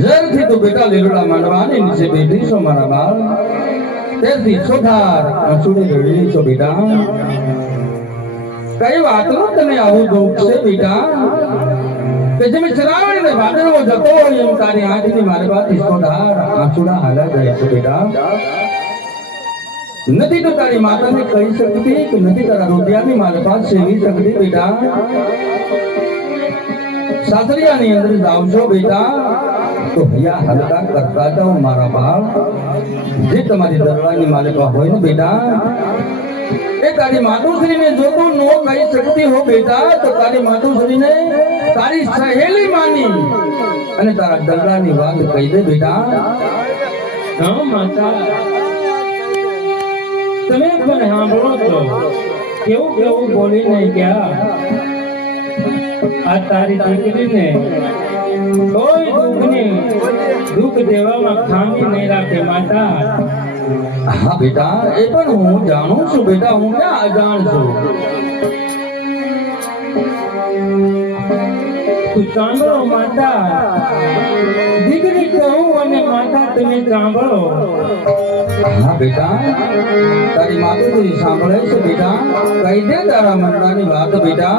ઝેરથી તો બેટા લીલુડા માંડવાની નીચે બેઠી છો મારા બાળ તેથી છોઠાર આંસુડી રડી છો બેટા. કઈ વાતનું તને આવું દુઃખ છે બેટા? કે જેમ શ્રાવણ ને વાદળો જતો હોય એમ તારી આંખની મારી વાત સોધાર આંસુડા હાલા જાય છે બેટા. નથી તો તારી માતાને કહી શકતી કે નથી તારા રૂપિયાની મારી પાસે સેવી શકતી બેટા? સાસરિયાની અંદર જાવજો બેટા. તો હૈયા હલકા કરતા જાઓ મારા બાપ. જે તમારી દરવાની માલિકા હોય ને બેટા. એ તારી માતુશ્રીને જો તું નો કહી શકતી હો બેટા, તો તારી માતુશ્રીને તારી સહેલી માની. અને તારા દરડાની વાત કહી દે બેટા. તમે પણ સાંભળો છો કેવું કેવું બોલીને ગયા? આ તારી દીકરીને કોઈ દુઃખની દુઃખ દેવામાં ખામી નહીં રાખે માતા. હા બેટા એ પણ હું જાણું છું બેટા હું ક્યાં અજાણ છું? તું સાંભળો માતા. દીકરી કહું અને માતા તમે સાંભળો. હા બેટા તારી માતુશ્રી સાંભળે છે બેટા. કહી દે તારા મનડાની વાત બેટા.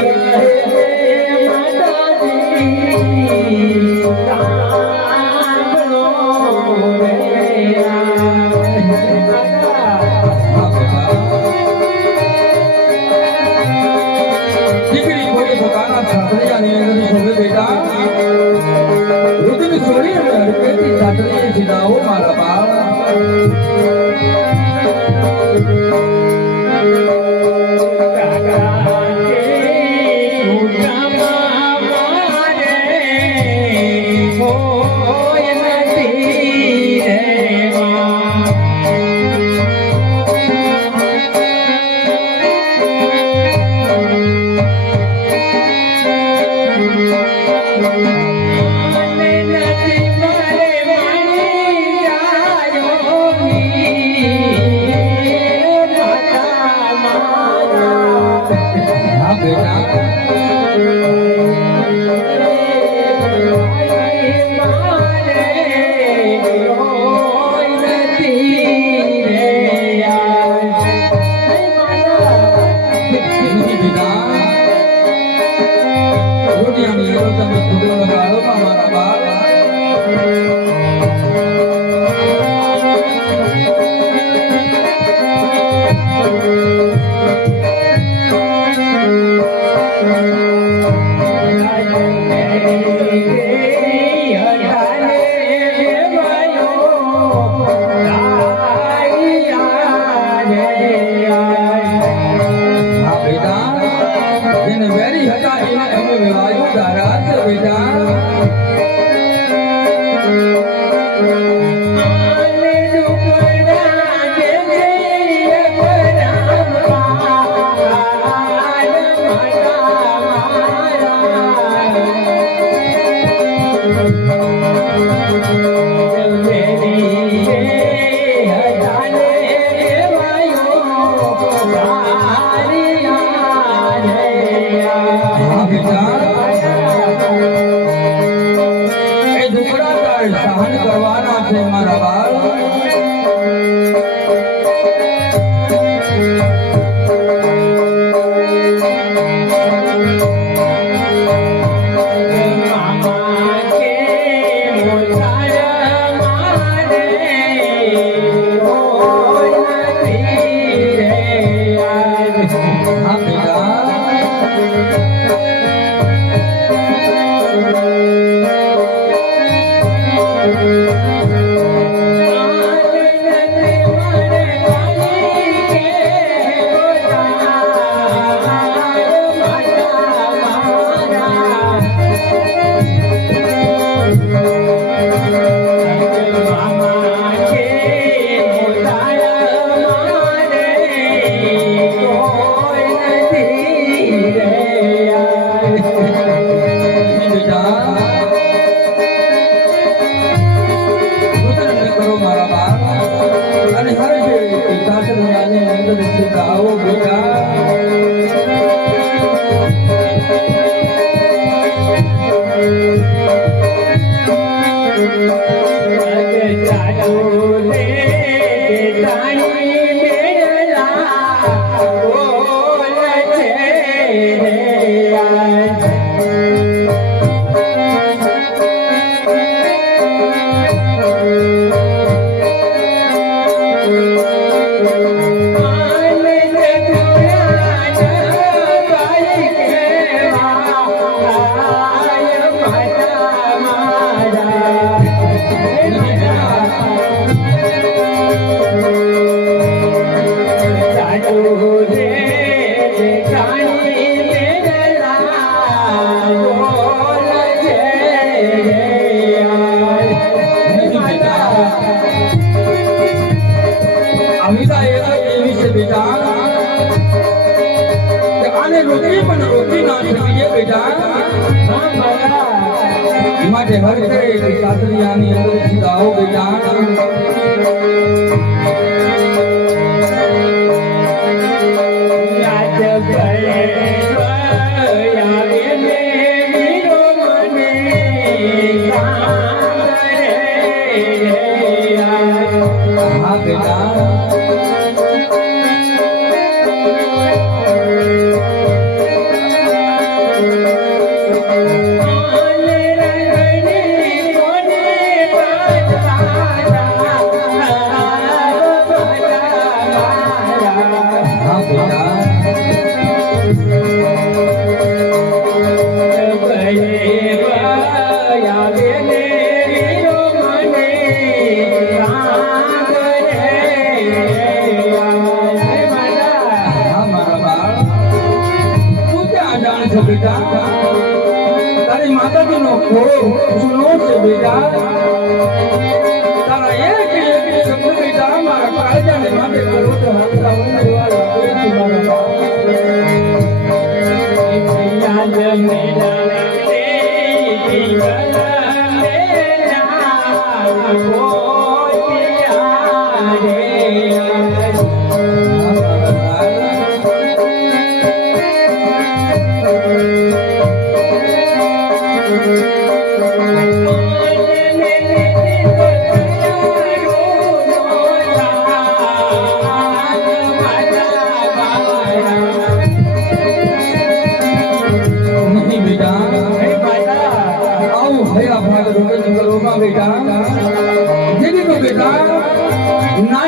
હા હા આવો બેટા રોકી પણ રોકી ના શકીએ બેટા માટે હર કરે સાસરિયાની અંદર સીધા આવો Tout le monde.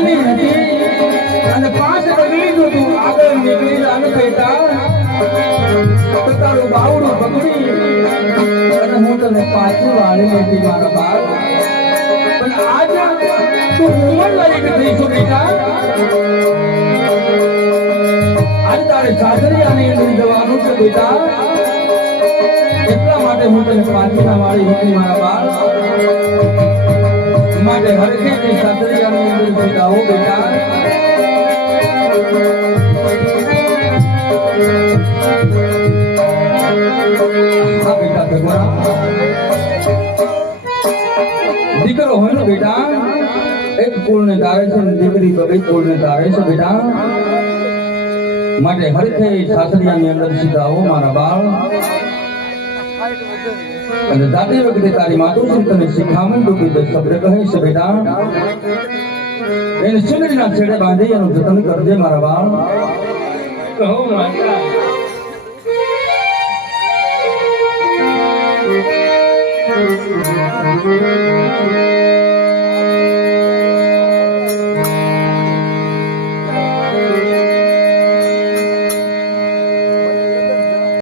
નાની હતી. અને પાંચ બગડી જો તું આગળ નીકળી જાને બેટા તારું બાવડું બગડી અને હું તને પાછું વાળી લેતી મારા બાળ પણ આજ તું ઉમર લાયક થઈ છું આજે તારે સાસરિયાની અંદર જવાનું છે બેટા. એટલા માટે હું તને પાછળના વાળી હતી મારા બાળ દીકરો હોય ને બેટા, એક કુળને તારે છે ને દીકરી તો બે કુળને તારે છે બેટા. માટે હરખે સાસરિયાની અંદર સીધા હો મારા બાળ. અને જાતી વખતે તારી માતુશ્રી તને શિખામણ રૂપી દસ શબ્દ કહે છે, બેટા. એને સુંદરીના છેડે બાંધી એનું જતન કરજે, મારા બાળ. કહો, માતા. હા